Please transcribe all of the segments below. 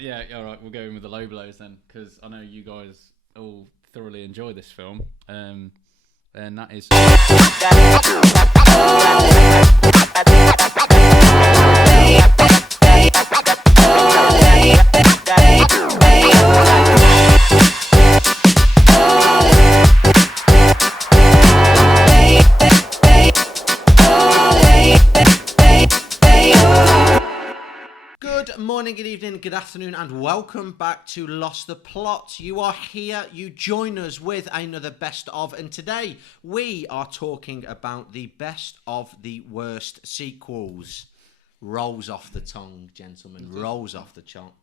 yeah, all right. We'll go in with the low blows then, because I know you guys all thoroughly enjoy this film. And that is. Good morning, good evening, good afternoon, and welcome back to Lost the Plot. You are here, you join us with another best of, and today we are talking about the best of the worst sequels. Rolls off the tongue, gentlemen. Rolls off the chong.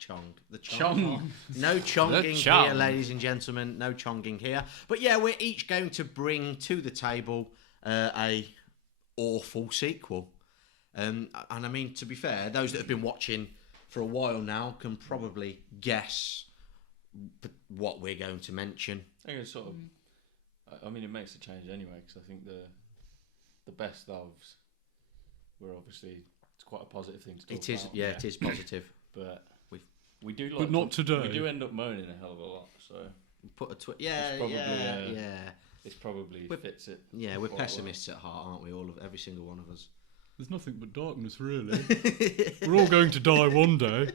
No chonging here, ladies and gentlemen. No chonging here. But yeah, we're each going to bring to the table a awful sequel. And I mean, to be fair, those that have been watching for a while now can probably guess what we're going to mention. I think it's sort of. I mean, it makes a change anyway, because I think the best ofs were obviously, it's quite a positive thing to talk It is, about. yeah, it is positive. But we do like. But not today. We do end up moaning a hell of a lot. So Put a It's probably, yeah. it probably fits it. Yeah, we're quite pessimists at heart, aren't we? Every single one of us. There's nothing but darkness, really. We're all going to die one day.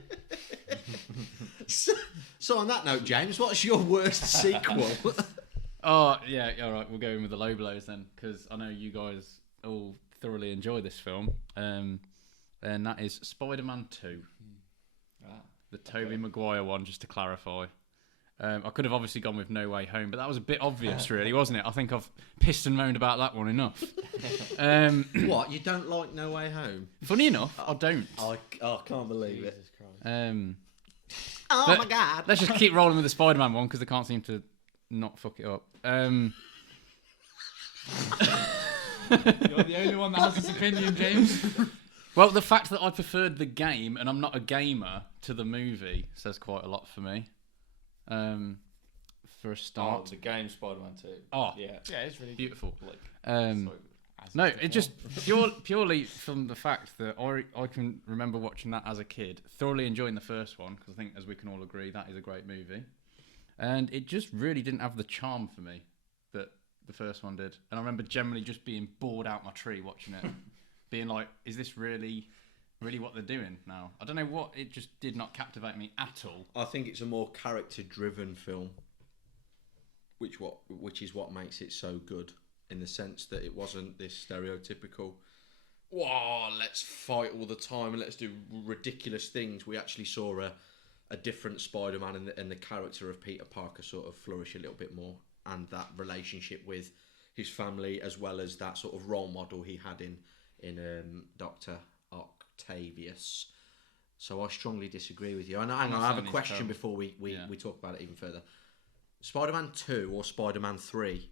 So on that note, James, what's your worst sequel? Oh, yeah, all right. We'll go in with the low blows then, because I know you guys all thoroughly enjoy this film. And that is Spider-Man 2. The Tobey Maguire one, just to clarify. I could have obviously gone with No Way Home, but that was a bit obvious, really, wasn't it? I think I've pissed and moaned about that one enough. What? You don't like No Way Home? Funny enough, I don't. I can't believe it. Oh my God. Let's just keep rolling with the Spider-Man one, because they can't seem to not fuck it up. You're the only one that has this opinion, James. Well, the fact that I preferred the game, and I'm not a gamer, to the movie says quite a lot for me. For a start. The game Spider-Man 2. Oh, yeah, It's really beautiful. Like, No, it just purely from the fact that I can remember watching that as a kid, thoroughly enjoying the first one, because I think, as we can all agree, that is a great movie. And it just really didn't have the charm for me that the first one did. And I remember generally just being bored out my tree watching it, being like, is this really what they're doing now? I don't know what, it just did not captivate me at all. I think it's a more character-driven film, which is what makes it so good, in the sense that it wasn't this stereotypical, "Wow, let's fight all the time and let's do ridiculous things." We actually saw a different Spider-Man, and the character of Peter Parker sort of flourish a little bit more, and that relationship with his family, as well as that sort of role model he had in Dr. Octavius. So I strongly disagree with you. And I have a question before we talk about it even further. Spider-Man 2 or Spider-Man 3?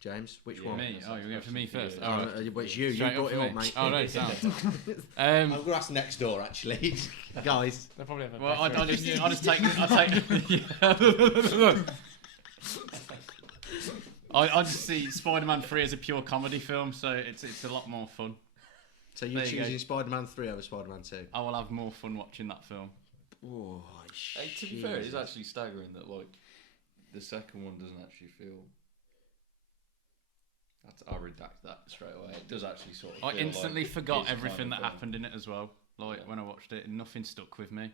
James, which one? Me? Oh, you're going for me first. Oh, right. It's you. Straight You brought it for up, me. mate. Oh, no, sound. I'm going to ask next door, actually. Guys. They'll probably have a Well, I'll better just opinion. I just see Spider-Man 3 as a pure comedy film, so it's a lot more fun. So you're There you choosing go. Spider-Man 3 over Spider-Man 2? I will have more fun watching that film. Oh, Hey, to be fair, it's actually staggering that like the second one doesn't actually feel. I'll redact that straight away. It does actually sort of. I feel instantly like forgot his everything kind of that happened in it as well. Like when I watched it, and nothing stuck with me.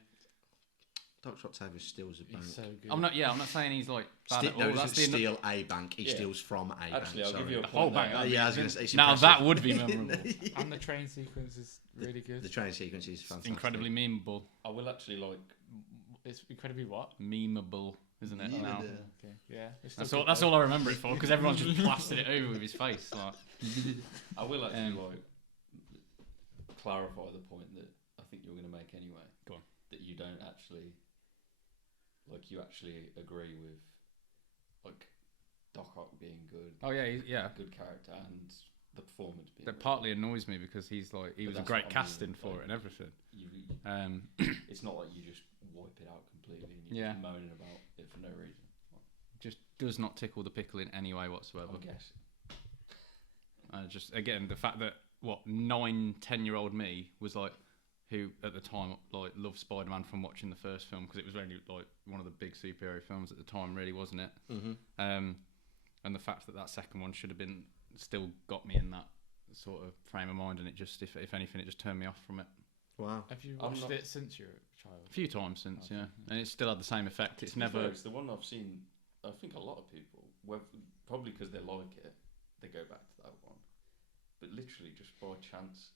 Dr. Octavius steals a bank. He's so good. I'm not saying he's like bad at all. No, he That's doesn't the steal a bank. He steals from a bank. Actually, I'll give you a whole point bank. there. Yeah, I was going to say. It's now impressive. that would be memorable. And the train sequence is really good. The train sequence is fantastic. Incredibly memeable. I will actually like. It's incredibly what? Memeable, isn't it? Now Okay. Yeah. that's all I remember it for, because everyone's just plastered it over with his face. Like, I will actually like clarify the point that I think you're going to make anyway. Go on. That you don't actually you actually agree with like Doc Ock being good. oh yeah. Good character and the performance being. That partly annoys me because he was a that's great what I mean, casting for like, it and everything. It's not like you just wipe it out completely and you're just moaning about it for no reason. Just does not tickle the pickle in any way whatsoever. I guess. Just again the fact that 9-10-year-old me was like, who at the time like loved Spider-Man from watching the first film because it was only like one of the big superhero films at the time, really, wasn't it? And the fact that second one should have been still got me in that sort of frame of mind, and it just, if anything, it just turned me off from it. Wow. Have you watched it since you were a child? A few times since, yeah, and it's still had the same effect. It's never. It's the one I've seen. I think a lot of people, probably because they like it, they go back to that one. But literally, just by chance,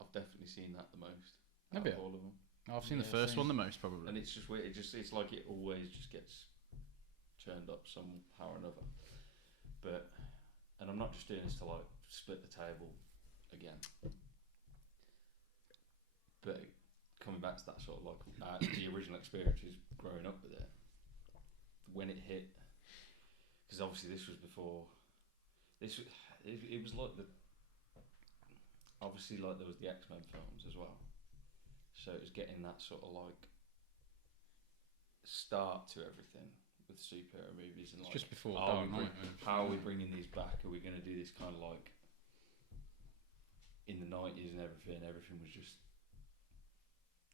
I've definitely seen that the most. Have you? All of them. I've seen the first one the most, probably. And it's just weird. It's like it always just gets churned up somehow or another. And I'm not just doing this to like split the table again. But coming back to that sort of like the original experiences growing up with it, when it hit, because obviously this was before. It was like obviously like there was the X-Men films as well, so it was getting that sort of like start to everything with superhero movies, and like just before how are we bringing these back? Are we going to do this kind of like in the 90s and everything? Everything was just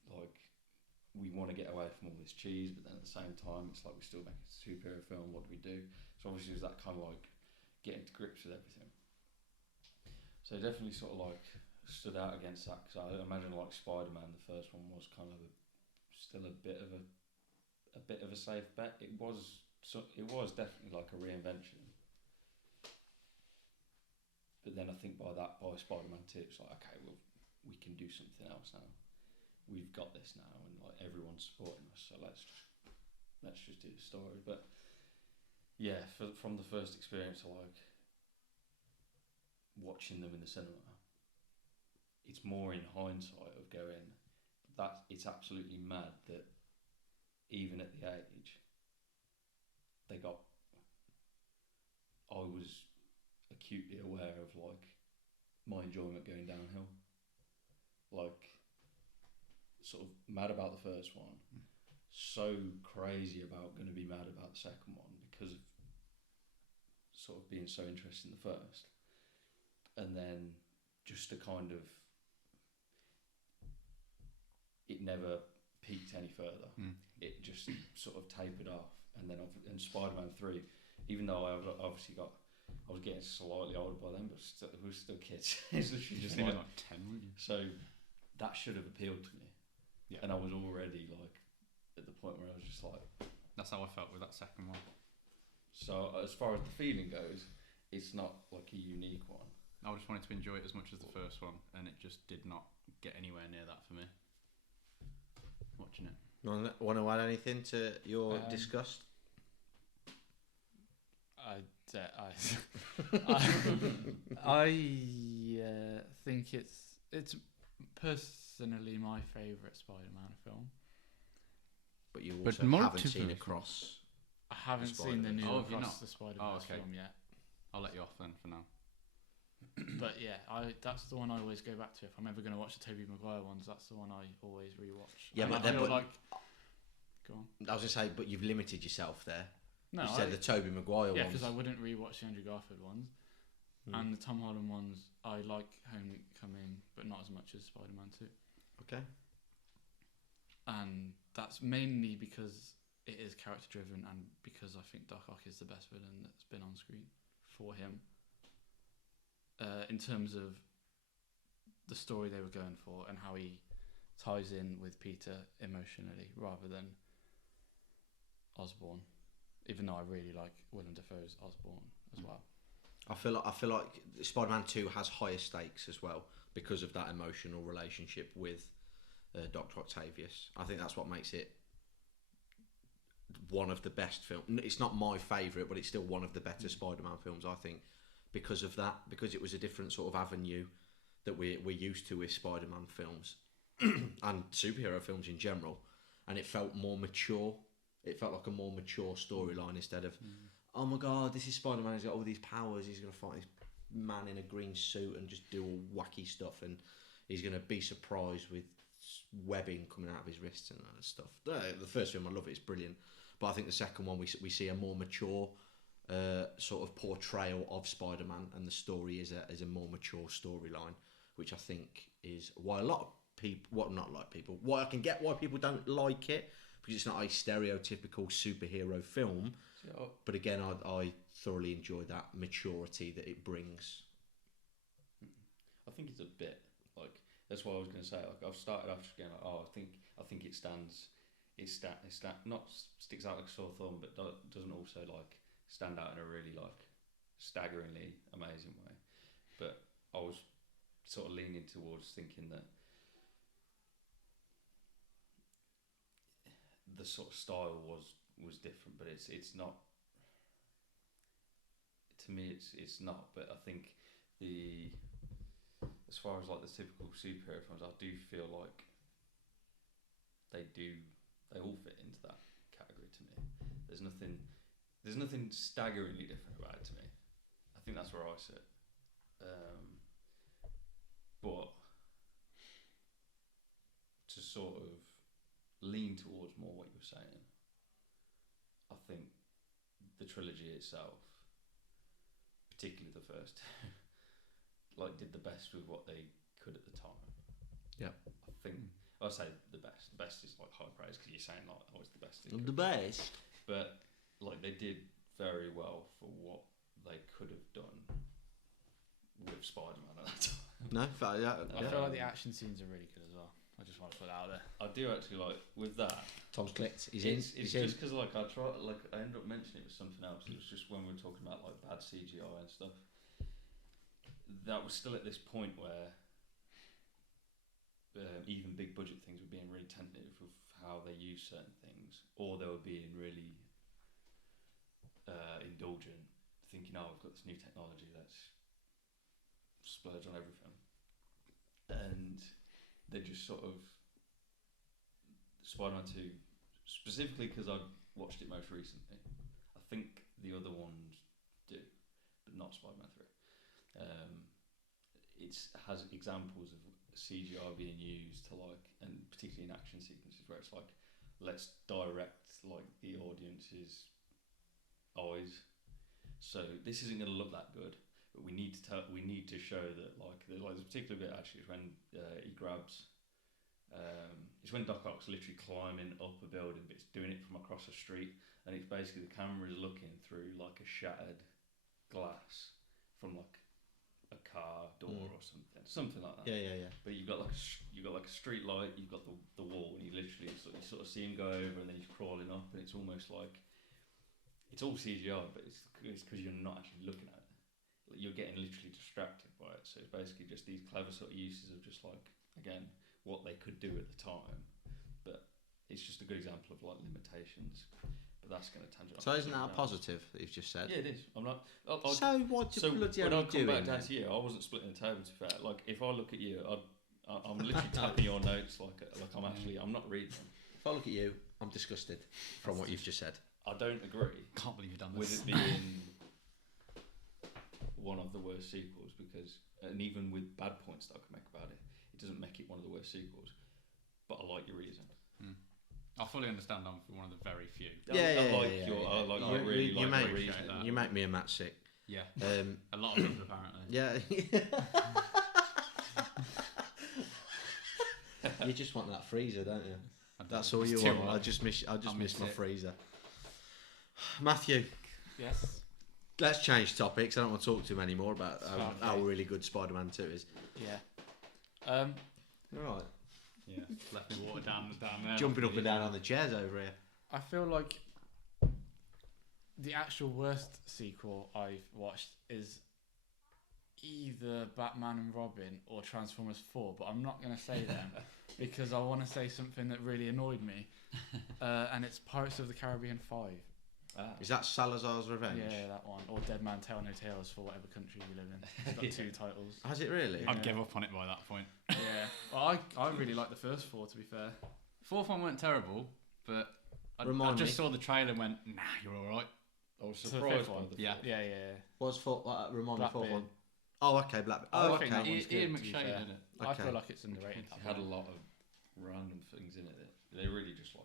like, we want to get away from all this cheese, but then at the same time it's like we still make a superhero film. What do we do? So obviously it was that kind of like getting to grips with everything. So it definitely sort of like stood out against that, because I imagine like Spider-Man, the first one was kind of still a bit of a safe bet. It was definitely like a reinvention. But then I think by Spider-Man 2, it's like, okay, well, we can do something else now. We've got this now, and like everyone's supporting us, so let's just do the story. But yeah, from the first experience of like watching them in the cinema, it's more in hindsight of going, that it's absolutely mad that even at the age I was acutely aware of like my enjoyment going downhill, like sort of mad about the first one, so crazy about going to be mad about the second one because of sort of being so interested in the first, and then just to kind of, it never peaked any further. It just sort of tapered off, and then in Spider-Man 3, even though I was getting slightly older by then, but we were still kids. It's literally just like 10, weren't you? So that should have appealed to me. Yeah. And I was already like at the point where I was just like, That's how I felt with that second one. so as far as the feeling goes, it's not like a unique one. I just wanted to enjoy it as much as the first one, and it just did not get anywhere near that for me. Watching it. Want to add anything to your disgust? I think it's personally my favourite Spider-Man film. But you also more haven't to seen the Across. I haven't seen the Spider-Man. new Oh, have you Across not? the Spider-Man okay. film yet. I'll let you off then for now. But yeah, that's the one I always go back to. If I'm ever going to watch the Tobey Maguire ones, that's the one I always rewatch. Yeah, And but I then feel like, go on. I was going to say, but you've limited yourself there. No, You said the Tobey Maguire yeah, ones. because I wouldn't rewatch the Andrew Garfield ones, and the Tom Holland ones. I like Homecoming, but not as much as Spider-Man 2. Okay. And that's mainly because it is character driven, and because I think Doc Ock is the best villain that's been on screen for him. In terms of the story they were going for and how he ties in with Peter emotionally rather than Osborn, even though I really like Willem Dafoe's Osborn as well. I feel like Spider-Man 2 has higher stakes as well because of that emotional relationship with Dr. Octavius. I think that's what makes it one of the best films. It's not my favourite, but it's still one of the better Spider-Man films, I think, because of that, because it was a different sort of avenue that we're used to with Spider-Man films and superhero films in general, and it felt more mature. It felt like a more mature storyline instead of, oh my god, this is Spider-Man, he's got all these powers, he's going to fight this man in a green suit and just do all wacky stuff, and he's going to be surprised with webbing coming out of his wrists and all that stuff. The first film, I love it, it's brilliant, but I think the second one we see a more mature sort of portrayal of Spider-Man, and the story is a more mature storyline, which I think is why a lot of people, what I can get why people don't like it, because it's not a stereotypical superhero film. So, But again, I thoroughly enjoy that maturity that it brings. I think it's a bit like that's what I was going to say. Like I've started off just going like, oh, I think it stands. Not sticks out like a sore thumb, but doesn't also like stand out in a really like staggeringly amazing way. But I was sort of leaning towards thinking that the sort of style was different, but it's not. To me, it's not. But I think as far as like the typical superhero films, I do feel like they all fit into that category to me. There's nothing staggeringly different about it to me. I think that's where I sit. But to sort of lean towards more what you were saying, I think the trilogy itself, particularly the first, like did the best with what they could at the time. Yeah. I think I'll say the best. The best is like high praise because you're saying like, oh, it's the best. The best. But like they did very well for what they could have done with Spider-Man at that time. No, yeah. I feel like the action scenes are really good as well. I just want to put it out there. I do actually like with that. Tom's clicked. He's It's in. just because like I ended up mentioning it with something else. It was just when we were talking about like bad CGI and stuff. That was still at this point where even big budget things were being really tentative with how they use certain things, or they were being really indulgent, thinking, "Oh, we've got this new technology, let's splurge on everything," and they just sort of Spider-Man 2, specifically because I watched it most recently. I think the other ones do, but not Spider-Man 3. It has examples of CGI being used to like, and particularly in action sequences where it's like, let's direct like the audience's eyes. So this isn't going to look that good, but we need to show that like there's a particular bit actually is when he grabs. It's when Doc Ock's literally climbing up a building, but it's doing it from across a street, and it's basically the camera is looking through like a shattered glass from like a car door or something like that. Yeah. But you've got like a street light, you've got the wall, and you literally you sort of see him go over, and then he's crawling up, and it's almost like it's all CGI, but it's because you're not actually looking at it. You're getting literally distracted by it. So it's basically just these clever sort of uses of just like, again, what they could do at the time. But it's just a good example of like limitations. But that's going to tangent. So isn't that a positive that you've just said? Yeah, it is. I'm not. So what do bloody when hell I are you come doing? back down to you, I wasn't splitting the table. To be fair, like if I look at you, I'm literally tapping your notes like I'm not reading them. If I look at you, I'm disgusted from what you've just said. I don't agree. Can't believe you've done With this. it being one of the worst sequels, because and even with bad points that I can make about it, it doesn't make it one of the worst sequels. But I like your reason. I fully understand. I'm one of the very few. I really like your reason. You make me a match sick. Yeah. A lot of people apparently. Yeah. You just want that freezer, don't you? That's all you want. I just miss my freezer. Matthew, Yes. let's change topics. I don't want to talk to him anymore about how really good Spider-Man 2 is. Yeah. All right. Yeah. Left me water down there. Jumping up and down on the chairs over here. I feel like the actual worst sequel I've watched is either Batman and Robin or Transformers 4, but I'm not going to say them because I want to say something that really annoyed me, and it's Pirates of the Caribbean 5. Is that Salazar's Revenge? Yeah, that one. Or Dead Man Tell No Tales for whatever country you live in. It's got 2 titles. Has it really? I'd give up on it by that point. Yeah. Well, I really like the first 4, to be fair. Fourth one weren't terrible, but I Remind just me. saw the trailer and went, nah, you're all right. I was the surprised fifth by one. the Yeah. Yeah. What's for remind me fourth Blackbeard. one? Oh, okay, Blackbeard. I Oh, think okay. that one's Ian good, to be McShane, fair. isn't it? I Okay. feel like it's underrated. It had a lot of random things in it that they really just like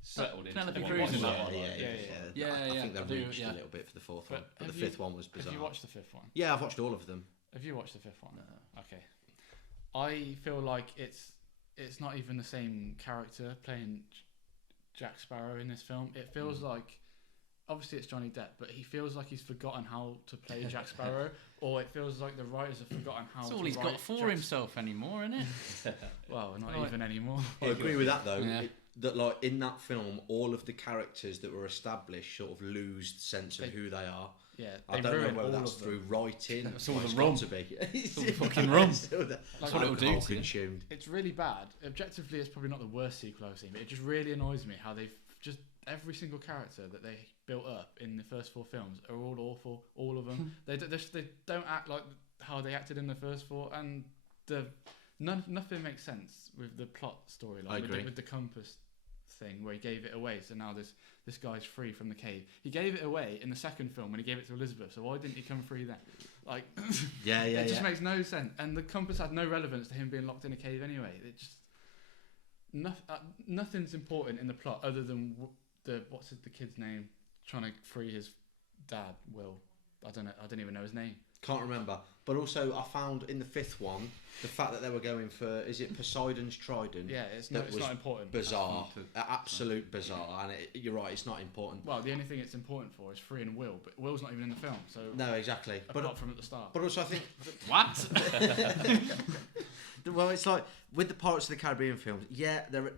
settled into Penelope one. Cruz in that Yeah, one. yeah. I think they I do, reached yeah. a little bit for the fourth But one, but the have you- fifth one was Have bizarre. you watched the 5th one? Yeah, I've watched all of them. Have you watched the 5th one? No. Okay. I feel like it's not even the same character playing Jack Sparrow in this film. It feels like, obviously it's Johnny Depp, but he feels like he's forgotten how to play Jack Sparrow, or it feels like the writers have forgotten how. That's to all he's write got for himself anymore, isn't it? Well, not Right. even anymore. I agree with that though. Yeah. That like in that film, all of the characters that were established sort of lose the sense of They- who they are. Yeah, I they don't know ruin whether all that's of them. through writing. It's all Well, the it's rum. got to be. It's all the fucking rum. That's what it'll do to you. consumed. It's really bad. Objectively, it's probably not the worst sequel I've seen, but it just really annoys me how they've just every single character that they built up in the first 4 films are all awful. All of them. they don't act like how they acted in the first 4, and nothing makes sense with the plot storyline. I agree. With the compass thing where he gave it away, so now this guy's free from the cave. He gave it away in the second film when he gave it to Elizabeth, so why didn't he come free then? Like, it just makes no sense. And the compass had no relevance to him being locked in a cave anyway. It just nothing's important in the plot other than what's the kid's name trying to free his dad. Will, I don't even know his name. Can't remember. But also, I found in the 5th one the fact that they were going for, is it Poseidon's trident? Yeah, it's That was not important. Bizarre, That's absolute bizarre, and you're right. It's not important. Well, the only thing it's important for is freeing Will, but Will's not even in the film. So No, exactly. apart from at the start. But also, I think What? well, it's like with the Pirates of the Caribbean films. Yeah, they're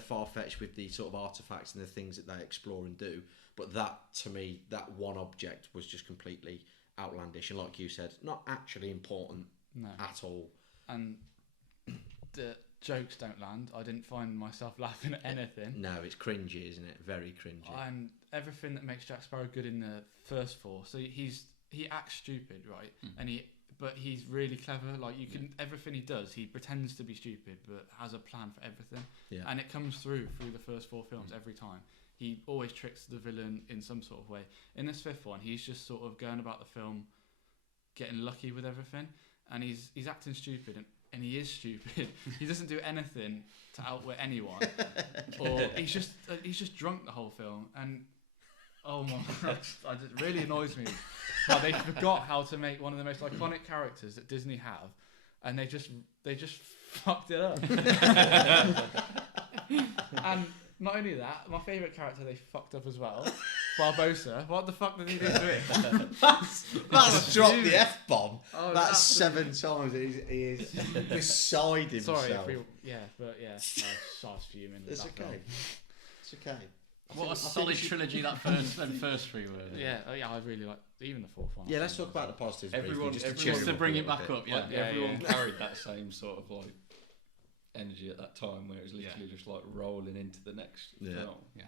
far fetched with the sort of artifacts and the things that they explore and do. But that, to me, that one object was just completely outlandish, and like you said, not actually important No. at all. And the jokes don't land. I didn't find myself laughing at anything. No, it's cringy, isn't it? Very cringy. And everything that makes Jack Sparrow good in the first 4. So he acts stupid, right? And but he's really clever. Like everything he does, he pretends to be stupid, but has a plan for everything. Yeah. And it comes through the first 4 films every time. He always tricks the villain in some sort of way. In this 5th one, he's just sort of going about the film, getting lucky with everything, and he's acting stupid, and he is stupid. He doesn't do anything to outwit anyone, or he's just drunk the whole film, and oh my god, it really annoys me how they forgot how to make one of the most iconic characters that Disney have, and they just fucked it up. And not only that, my favourite character they fucked up as well, Barbossa. What the fuck did he do to it? That's dropped the F-bomb. Oh, That's 7 times. He is beside himself. Sorry, I was fuming. It's that okay. film. It's okay. What a solid trilogy that first 3 were. Yeah, I really like even the 4th one. Yeah, let's talk about the positives. Everyone- briefly, everyone- cheer Just to him bring a it little back bit. up, yeah. Like, everyone yeah. carried that same sort of like energy at that time where it was literally just like rolling into the next film. Yeah.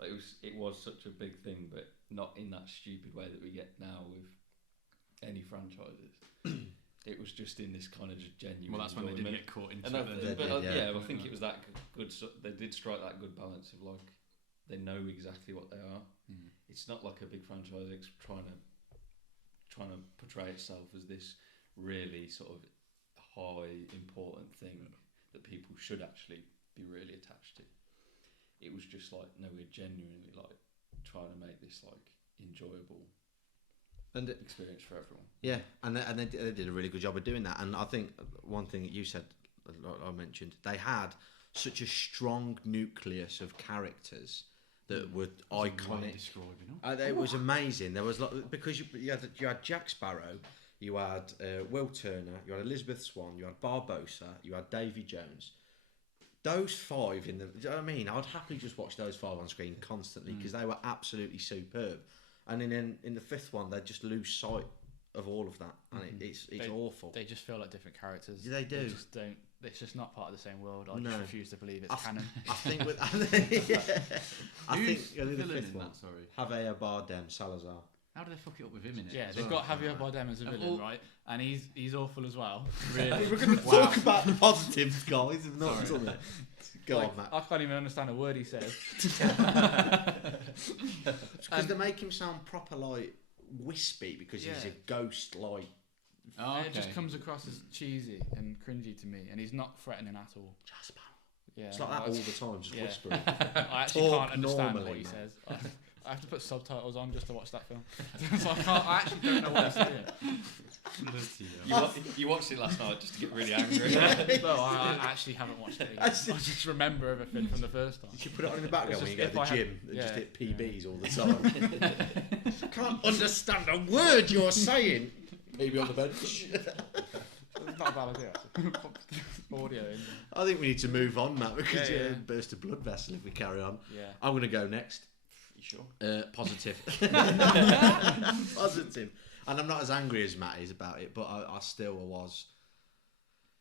Like it was such a big thing, but not in that stupid way that we get now with any franchises. It was just in this kind of just genuine. Well, that's when they did enjoyment. get caught into And I, the... but did, I think it was that good. They did strike that good balance of like they know exactly what they are. It's not like a big franchise trying to portray itself as this really sort of high important thing that people should actually be really attached to. It was just like, no, we're genuinely like trying to make this like enjoyable And experience for everyone. yeah, and they did a really good job of doing that. And I think one thing that you said, I mentioned, they had such a strong nucleus of characters that were iconic. It was amazing. There was because you had Jack Sparrow, you had Will Turner, you had Elizabeth Swann, you had Barbossa, you had Davy Jones. Those 5 do you know what I mean? I'd happily just watch those 5 on screen constantly because they were absolutely superb. And then in the 5th one, they just lose sight of all of that, and it's awful. They just feel like different characters. They do. They just don't. It's just not part of the same world. I just refuse to believe it's canon. I think with I think Who's the villain 5th in one, that, sorry? Javier Bardem, Salazar. How do they fuck it up with him in it? Yeah, as they've well? got Javier Bardem as a villain, right? And he's awful as well. Really? We're going to talk about the positives, guys. If not, Sorry. something. Go on, Matt. I can't even understand a word he says. Because they make him sound proper like wispy because he's Yeah. a ghost like. Oh, And it just okay. comes across as cheesy and cringy to me, and he's not threatening at all. Jasper. Yeah, It's like that all the time, just Yeah. whispering. I actually Talk can't understand normally, what he mate. says. I have to put subtitles on just to watch that film. So I actually don't know what I'm saying. You watched it last night just to get really angry. No, I actually haven't watched it again. I just remember everything from the first time. You should put it on in the background when you go if to the I had- gym and just yeah, hit PBs all the time. I can't understand a word you're saying. Maybe on the bench. It's not a bad idea, actually. Audio in. I think we need to move on, Matt, because Yeah, yeah. burst a blood vessel if we carry on. Yeah. I'm going to go next. You sure? Positive. Positive. And I'm not as angry as Matt is about it, but I still was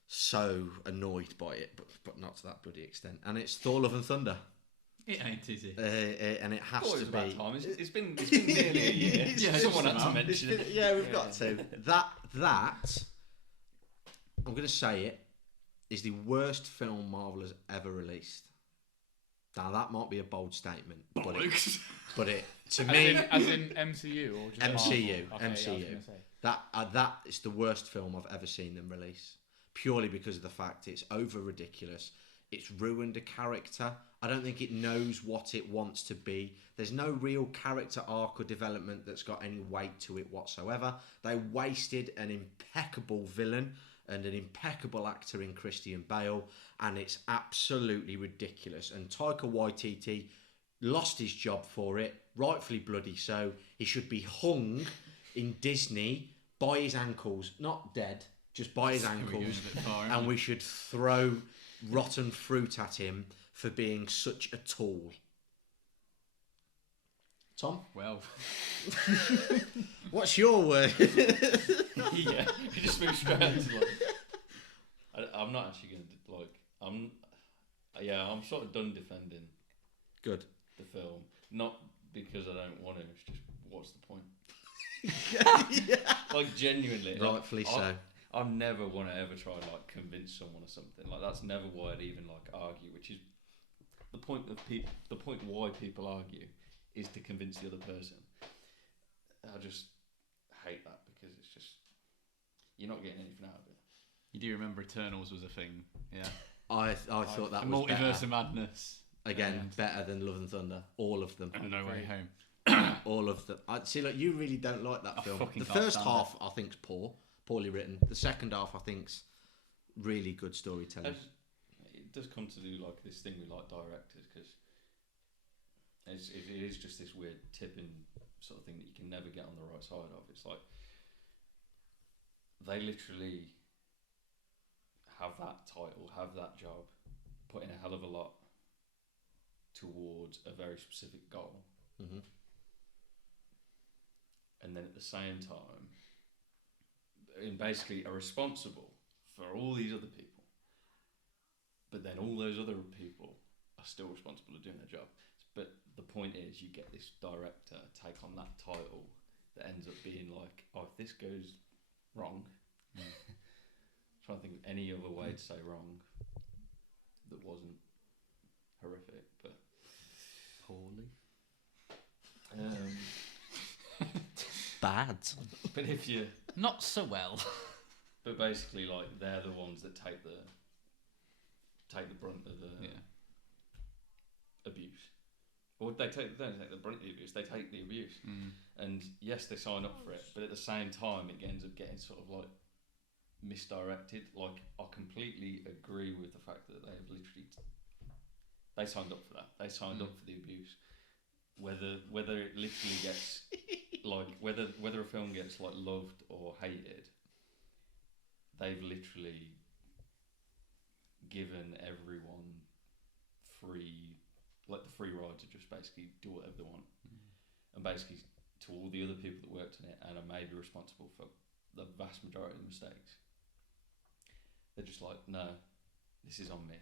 so annoyed by it, but not to that bloody extent. And it's Thor: Love and Thunder. It ain't, is it? And it has Thought to it was be. about time. It's been nearly a year. Yeah, Someone had to it's mention it. Yeah, we've got to. That I'm going to say it is the worst film Marvel has ever released. Now that might be a bold statement, but it to me As in MCU or just MCU, Marvel? Okay, MCU. Yeah, I was gonna say. that is the worst film I've ever seen them release, purely because of the fact it's over ridiculous. It's ruined a character. I don't think it knows what it wants to be. There's no real character arc or development that's got any weight to it whatsoever. They wasted an impeccable villain and an impeccable actor in Christian Bale, and it's absolutely ridiculous. And Taika Waititi lost his job for it, rightfully bloody so. He should be hung in Disney by his ankles, not dead, just by his ankles, and we should throw rotten fruit at him for being such a tool. Tom? Well, What's your word? Yeah, you just move straight into like. I'm not actually going to like. I'm sort of done defending Good. the film, not because I don't want to. It's just what's the point? Yeah. Like genuinely, Rightfully so. I never want to ever try and like convince someone or something. Like that's never why I'd even like argue. Which is the point of the point why people argue is to convince the other person. I just hate that because it's just you're not getting anything out of it. you do remember Eternals was a thing, yeah? I thought that The was Multiverse better. of Madness. Again, better than Love and Thunder. All of them. And No Way Home. All of them. I see. Like you really don't like that I film. fucking The can't first stand half I think's poorly written. The second half I think's really good storytelling. It does come to do like this thing with like directors because it is just this weird tipping sort of thing that you can never get on the right side of. It's like they literally have that title, have that job, put in a hell of a lot towards a very specific goal, Mm-hmm. and then at the same time, and basically are responsible for all these other people. But then all those other people are still responsible for doing their job. But the point is, you get this director take on that title that ends up being like, oh, if this goes wrong, trying to think of any other way to say wrong that wasn't horrific, but Poorly. Bad. But if you, Not so well. but basically, like they're the ones that take the brunt of the abuse. Or they don't take the brunt of the abuse. They take the abuse, and yes, they sign up for it. But at the same time, it ends up getting sort of like misdirected. Like I completely agree with the fact that they have literally they signed up for that. They signed up for the abuse. Whether it literally gets like whether a film gets like loved or hated, they've literally given everyone free ride to just basically do whatever they want, and basically to all the other people that worked on it and are maybe responsible for the vast majority of the mistakes, they're just like, no, this is on me,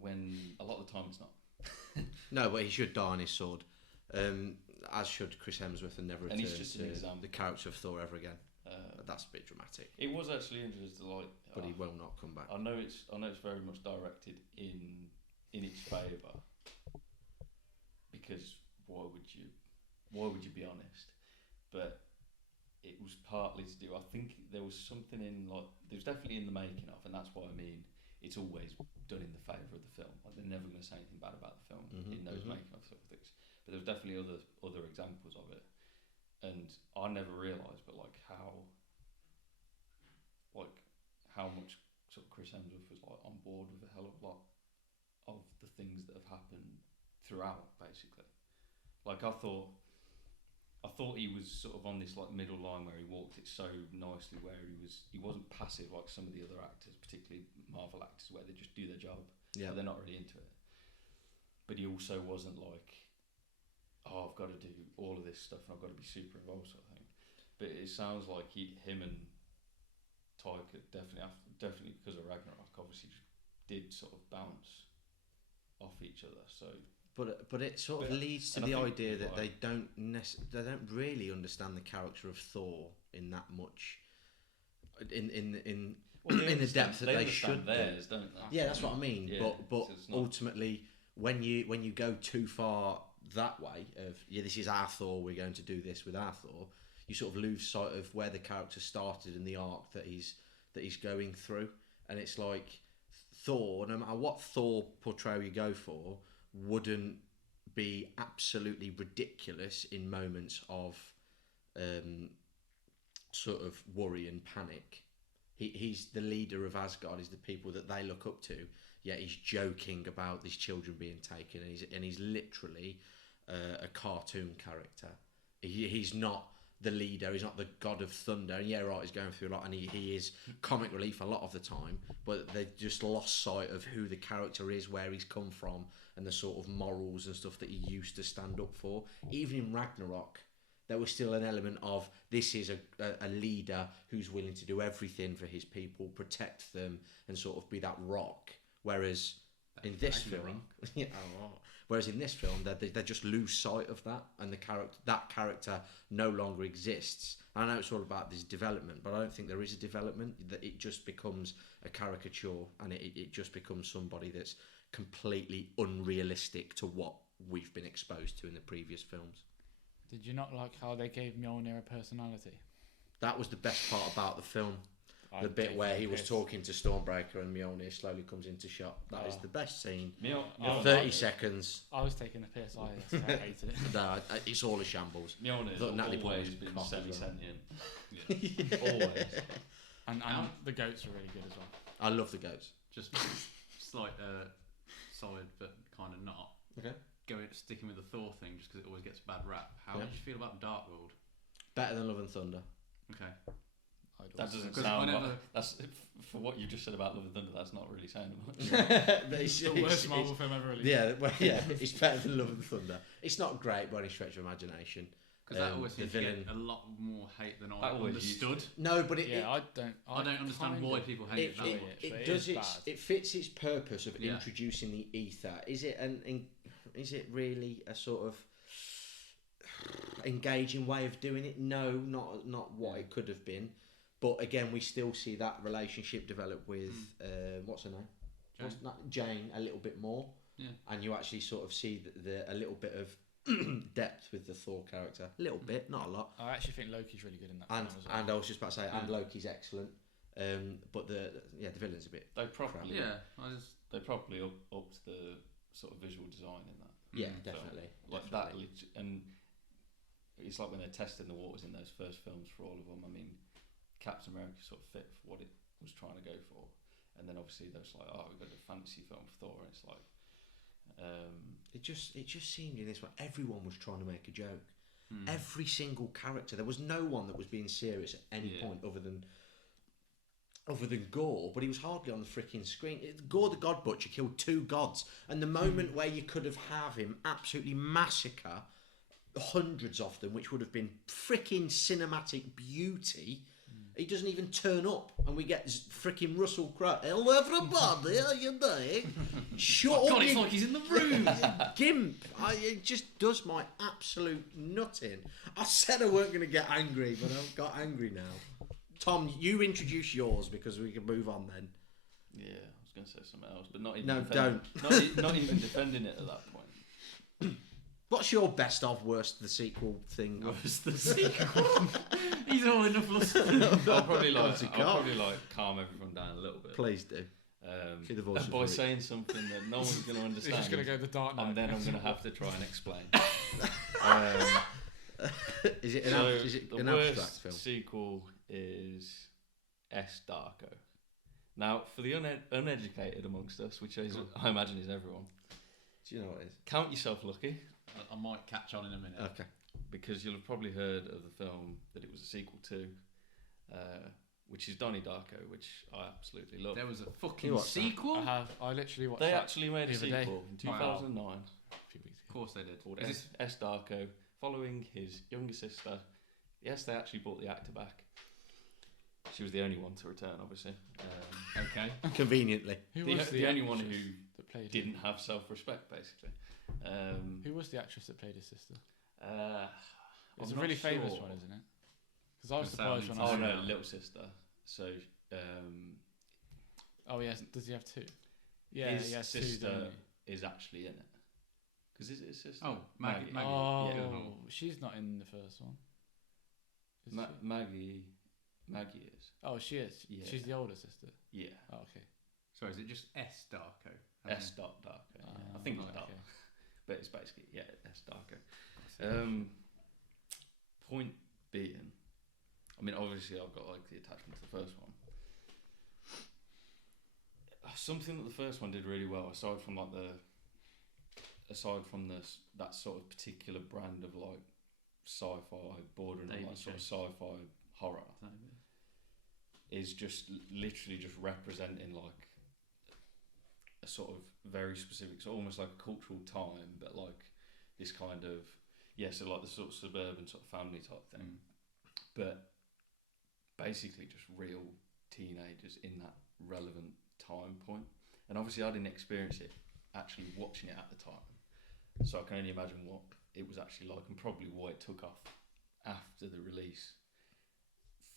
when a lot of the time it's not. No, but he should die on his sword. As should Chris Hemsworth and never And return he's just an to example. the character of Thor ever again. That's a bit dramatic. It was actually interesting, like, But he will not come back. I know it's very much directed in its favour, because why would you be honest? But it was partly to do. I think there was something in like there was definitely in the making of, and that's why I mean it's always done in the favour of the film. Like they're never going to say anything bad about the film in those making of sort of things. But there's definitely other examples of it, and I never realised, but like how much sort of Chris Hemsworth was like on board with a hell of a lot of the things that have happened throughout, basically. Like I thought he was sort of on this like middle line where he walked it so nicely, where he wasn't passive like some of the other actors, particularly Marvel actors, where they just do their job, but they're not really into it. But he also wasn't like, oh, I've got to do all of this stuff and I've got to be super involved, sort of thing. But it sounds like him and Taika definitely because of Ragnarok, obviously just did sort of bounce off each other. So, but it sort of leads to the idea that they don't really understand the character of Thor in that much, in the depth that they should. Theirs, don't they? Yeah, that's what I mean. Yeah, but ultimately, when you go too far that way of this is our Thor, we're going to do this with our Thor, you sort of lose sight of where the character started and the arc that he's going through. And it's like Thor, no matter what Thor portrayal you go for, wouldn't be absolutely ridiculous in moments of sort of worry and panic. He's the leader of Asgard, he's the people that they look up to, yet he's joking about these children being taken, and he's literally a cartoon character. He's not the leader, he's not the god of thunder, and he's going through a lot, and he is comic relief a lot of the time, but they just lost sight of who the character is, where he's come from, and the sort of morals and stuff that he used to stand up for. Even in Ragnarok, there was still an element of this is a leader who's willing to do everything for his people, protect them, and sort of be that rock. Whereas in this film, they just lose sight of that, and that character no longer exists. I know it's all about this development, but I don't think there is a development. That it just becomes a caricature, and it just becomes somebody that's completely unrealistic to what we've been exposed to in the previous films. Did you not like how they gave Mjolnir a personality? That was the best part about the film. The bit where he was talking to Stormbreaker and Mjolnir slowly comes into shot. That is the best scene. 30 seconds. I was taking the piss. I hated it. No, it's all a shambles. Mjolnir's always been semi-sentient. Yeah. Always. And the goats are really good as well. I love the goats. Just slight side, but kind of not. Okay. Sticking with the Thor thing, just because it always gets a bad rap. How did you feel about Dark World? Better than Love and Thunder. Okay. That doesn't sound that's for what you just said about Love and Thunder. That's not really sounding much. It's the worst Marvel film ever released. Yeah, it's better than Love and Thunder. It's not great by any stretch of imagination. Because that always seems to get a lot more hate than I understood. No, but I don't understand why people hate it that much. It fits its purpose of introducing the ether. Is it really a sort of engaging way of doing it? No, not what it could have been. But again, we still see that relationship develop with what's her name, Jane, a little bit more. Yeah. And you actually sort of see a little bit of depth with the Thor character, a little bit, not a lot. I actually think Loki's really good in that film as well. And I was just about to say, and Loki's excellent. But the villain's a bit. They properly crap. upped the sort of visual design in that. Yeah, definitely. Like definitely. And it's like when they're testing the waters in those first films for all of them. I mean, Captain America sort of fit for what it was trying to go for, and then obviously there's like, we've got a fantasy film for Thor, and it's like, it just seemed in this one everyone was trying to make a joke. Every single character, there was no one that was being serious at any point other than Gore, but he was hardly on the freaking screen. Gore the God Butcher killed 2 gods, and the moment where you could have him absolutely massacre hundreds of them, which would have been freaking cinematic beauty. He doesn't even turn up, and we get freaking Russell Crowe. Hello, everybody, how you doing? Shut up! God, it's like he's in the room. Gimp. It just does my absolute nutting. I said I weren't going to get angry, but I've got angry now. Tom, you introduce yours because we can move on then. Yeah, I was going to say something else, but not even. No, don't. Not even defending it at that point. What's your best of worst the sequel thing? Worst the sequel. He's all enough. I'll probably calm everyone down a little bit. Please do. See the voice by of saying something that no one's going to He's understand. just going to go the dark knight. And then I'm going to have to try and explain. Is it The an worst abstract film? sequel is S. Darko. Now, for the uneducated amongst us, which is, I imagine is everyone, Do you know what it is? count yourself lucky, I might catch on in a minute. Okay. because you'll have probably heard of the film that it was a sequel to, which is Donnie Darko, which I absolutely love. There was a You fucking watched that? sequel. I literally watched They that actually made a the other day. sequel in Wow. 2009 a few weeks Of ago. course they did. called Is S. this- S. Darko, following his younger sister. Yes, they actually brought the actor back. She was the only one to return, obviously. Okay. Conveniently. Who The, was the only one actress who that played didn't have self-respect, basically. Who was the actress that played his sister? It's I'm a really not famous sure. one, isn't it? Because I was Gonna say, surprised I when need I Oh saw no, it. little sister. So Oh yes, does he have two? Yeah, his he has two, sister don't he? is actually in it. Because is it his sister? Oh, Maggie. Oh, Yeah. she's not in the first one. Is she? Maggie is. Oh, she is. Yeah. She's the older sister. Yeah. Oh, okay. So is it just S Darko? S. Darko. Yeah. I think it's dark, okay. but it's basically S. Darko. Point being, I mean, obviously I've got like the attachment to the first one. Something that the first one did really well, aside from that sort of particular brand of like sci-fi, bordering on Daily like sort of chase. sci-fi horror, is just literally just representing like a sort of very specific, so almost like a cultural time, but like this kind of so like the sort of suburban sort of family type thing, but basically just real teenagers in that relevant time point. And obviously I didn't experience it actually watching it at the time, so I can only imagine what it was actually like, and probably why it took off after the release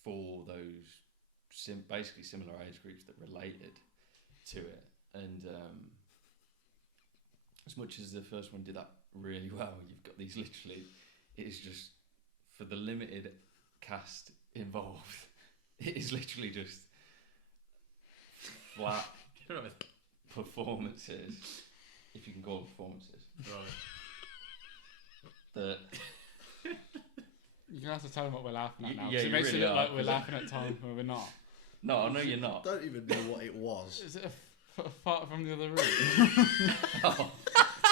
for those basically similar age groups that related to it. And as much as the first one did that really well, you've got these literally, it is just, for the limited cast involved, it is literally just flat performances, if you can call them performances. That You're gonna have to tell them what we're laughing at now. 'cause Yeah, it you makes really it look are. like we're laughing at times when we're not. no, I know you're not. Don't even know what it was. Is it a fart from the other room?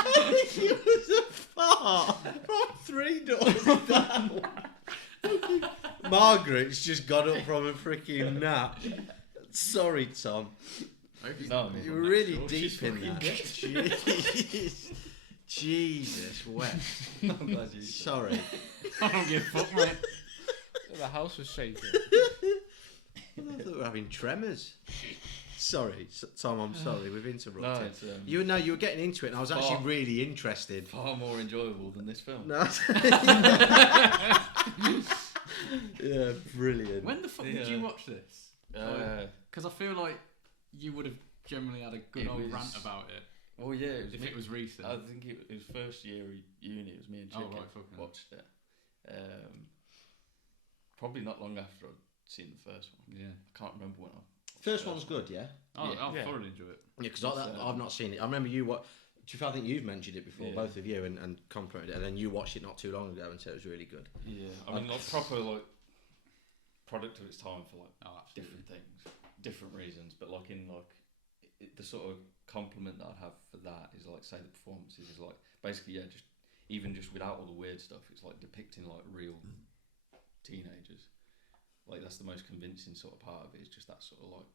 It was a fart from 3 doors down. Margaret's just got up from a freaking nap. Sorry, Tom. No, You were really deep in that. Jeez. Jesus, wet. I'm glad you. Sorry. I don't give a fuck, mate. The house was shaking. I thought we were having tremors. Sorry, Tom. I'm sorry. We've interrupted. No, it's You were getting into it, and I was actually really interested. far more enjoyable than this film. No. Yeah, brilliant. When the fuck did you watch this? Because I feel like you would have generally had a good It old was- rant about it Oh yeah, it was if it was recent. I think it was first year of uni. It was me and Oh, Chicken right, fucking hell. watched it. Probably not long after I'd seen the first one. Yeah. I can't remember when I. First one's good, yeah. I'll Yeah. thoroughly enjoy it. Yeah, because I've not seen it. I remember you. I think you've mentioned it before, Yeah. both of you, and complimented it, and then you watched it not too long ago and said it was really good. Yeah, I mean, like proper like product of its time for like Oh, absolutely. different things, different reasons. But like in like the sort of compliment that I'd have for that is like, say the performances is like basically just even just without all the weird stuff, it's like depicting like real teenagers. Like that's the most convincing sort of part of it, is just that sort of like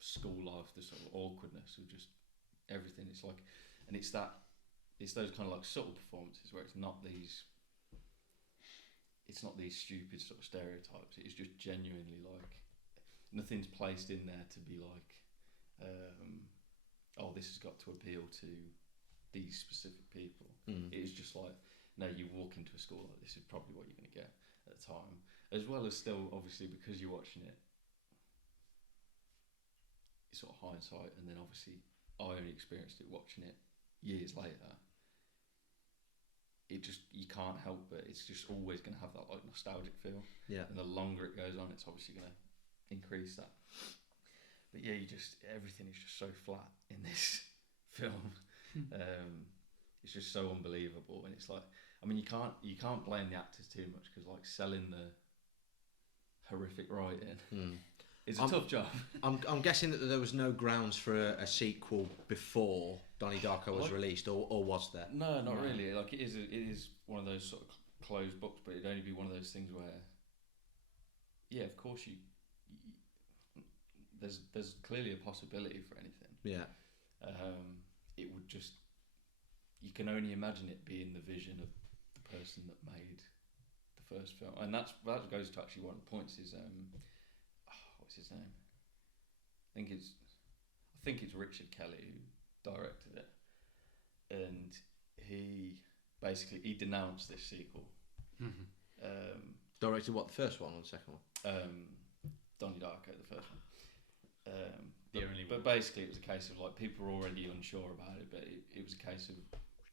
school life, the sort of awkwardness of just everything. It's like, and it's those kind of like subtle performances where it's not these stupid sort of stereotypes. It's just genuinely like nothing's placed in there to be like, oh, this has got to appeal to these specific people. It's just like, no, you walk into a school like this is probably what you're going to get at the time, as well as still obviously because you're watching it, it's sort of hindsight, and then obviously I only experienced it watching it years later. It just, you can't help but it's just always going to have that like nostalgic feel. Yeah. And the longer it goes on, it's obviously going to increase that. But yeah, everything is just so flat in this film. It's just so unbelievable, and it's like, I mean, you can't blame the actors too much, because like selling the horrific writing is a tough job. I'm guessing that there was no grounds for a sequel before Donnie Darko was released, or was there? No, not really. Like it is one of those sort of closed books, but it'd only be one of those things where, yeah, of course there's clearly a possibility for anything. Yeah. It would just, you can only imagine it being the vision of the person that made the first film, and that goes to actually one of the points is what's his name? I think it's Richard Kelly who directed it, and he denounced this sequel. Directed what, the first one or the second one? Donnie Darko, the first one. But basically it was a case of like, people were already unsure about it, but it was a case of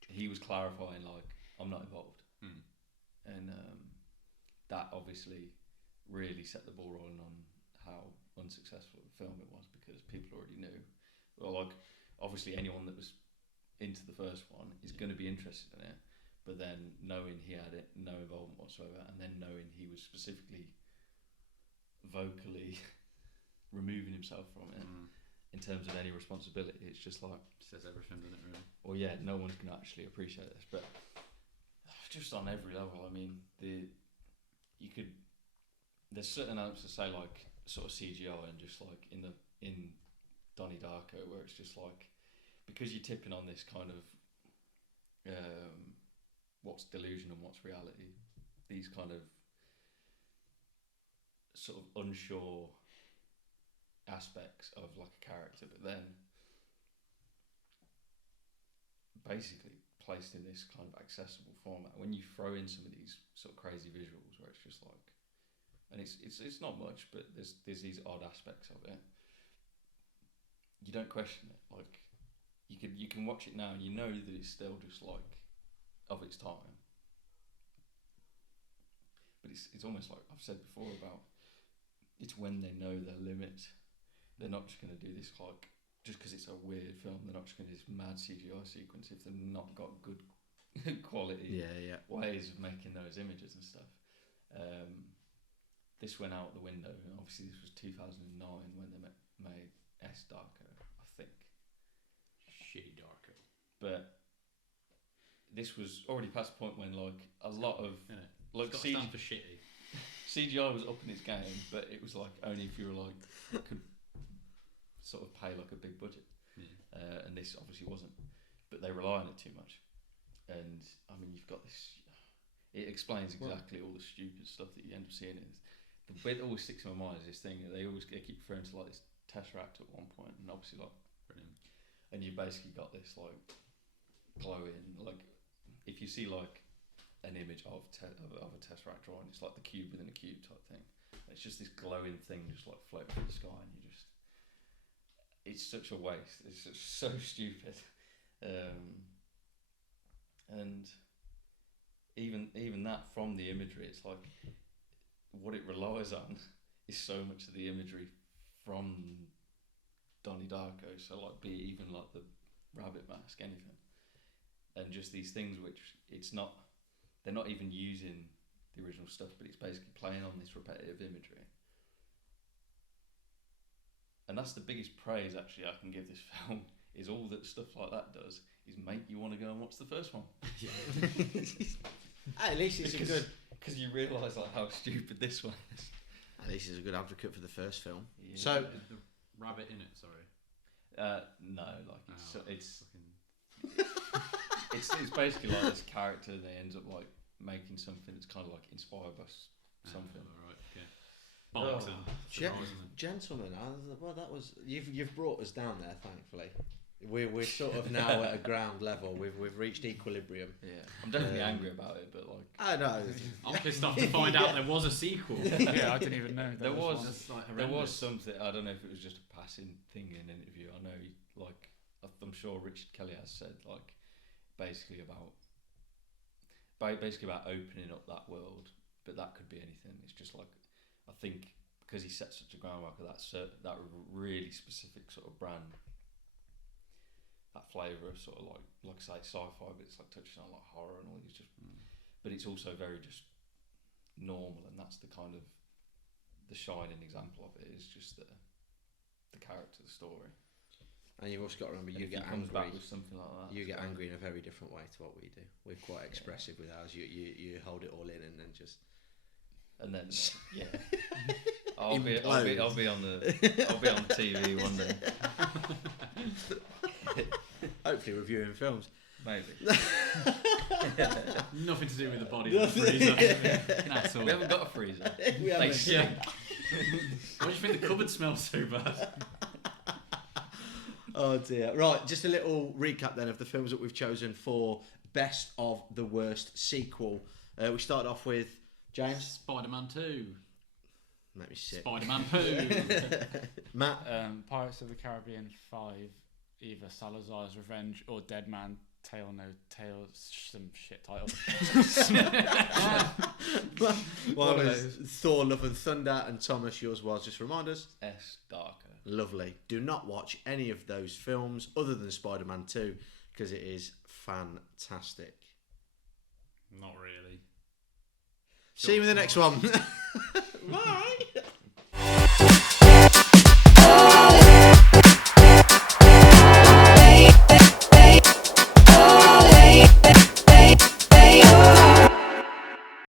he was clarifying like, I'm not involved. And that obviously really set the ball rolling on how unsuccessful the film it was, because people already knew. Well, like obviously anyone that was into the first one is going to be interested in it, but then knowing he had no involvement whatsoever, and then knowing he was specifically vocally removing himself from it in terms of any responsibility, it's just like, says everything, doesn't it, really? well, yeah, no one's going to actually appreciate this. But just on every level, I mean, there's certain elements to say like sort of CGI, and just like in Donnie Darko, where it's just like, because you're tipping on this kind of what's delusion and what's reality, these kind of sort of unsure aspects of like a character, but then basically placed in this kind of accessible format. When you throw in some of these sort of crazy visuals, where it's just like, and it's not much, but there's these odd aspects of it, you don't question it. Like you can watch it now and you know that it's still just like of its time, but it's almost like I've said before about, it's when they know their limit. They're not just going to do this like, just because it's a weird film, they're not just going to do this mad CGI sequence if they've not got good quality ways of making those images and stuff. This went out the window, and obviously this was 2009 when they made S Darko, I think. Shitty Darko. But this was already past the point when like a lot of like stand for shitty. CGI was up in its game, but it was like only if you were like could sort of pay like a big budget, and this obviously wasn't. But they rely on it too much, and I mean you've got this. It explains exactly all the stupid stuff that you end up seeing. The bit that always sticks in my mind is this thing that they keep referring to like this tesseract at one point, and obviously like, brilliant. And you've basically got this like glowing, like if you see like an image of a tesseract drawing, it's like the cube within a cube type thing. It's just this glowing thing just like floating through the sky, and you just, it's such a waste. It's just so stupid, and even that from the imagery, it's like what it relies on is so much of the imagery from Donnie Darko. So like, be it even like the rabbit mask, anything, and just these things which they're not even using the original stuff, but it's basically playing on this repetitive imagery. And that's the biggest praise actually I can give this film, is all that stuff like that does is make you want to go and watch the first one. At least it's because you realise like how stupid this one is. At least it's a good advocate for the first film. Yeah. So the rabbit in it, sorry. No, like it's basically like this character, and they ends up like making something that's kind of like inspired by something. Right, okay. Bollocks Gentlemen, well, that was you've brought us down there. Thankfully, we're sort of now at a ground level. We've reached equilibrium. Yeah, I'm definitely angry about it, but like I know. I'm pissed off to find out there was a sequel. Yeah, I didn't even know there was horrendous. something. I don't know if it was just a passing thing in an interview. I know, like I'm sure Richard Kelly has said like basically about opening up that world, but that could be anything. It's just like, I think because he set such a groundwork of that really specific sort of brand, that flavour of sort of like I say sci-fi, but it's like touching on like horror and all these just, but it's also very just normal, and that's the kind of the shining example of it is just the character, the story. And you've also got to remember, you get comes angry. back with something like that. You get angry in a very different way to what we do. We're quite expressive with ours. You hold it all in and then just. And then I'll be on the TV one day. Hopefully reviewing films. Maybe. Nothing to do with the body of the freezer. At all. We haven't got a freezer. We haven't. Yeah. Why do you think the cupboard smells so bad? Oh dear. Right, just a little recap then of the films that we've chosen for best of the worst sequel. We started off with James. Spider-Man 2. Make me sick. Spider-Man 2. Matt. Pirates of the Caribbean 5, either Salazar's Revenge or Dead Man Tale No Tale, some shit title. One was Thor Love and Thunder, and Thomas, yours was, just remind us. S Darker. Lovely. Do not watch any of those films other than Spider-Man 2 because it is fantastic. Not really. See you in the next one.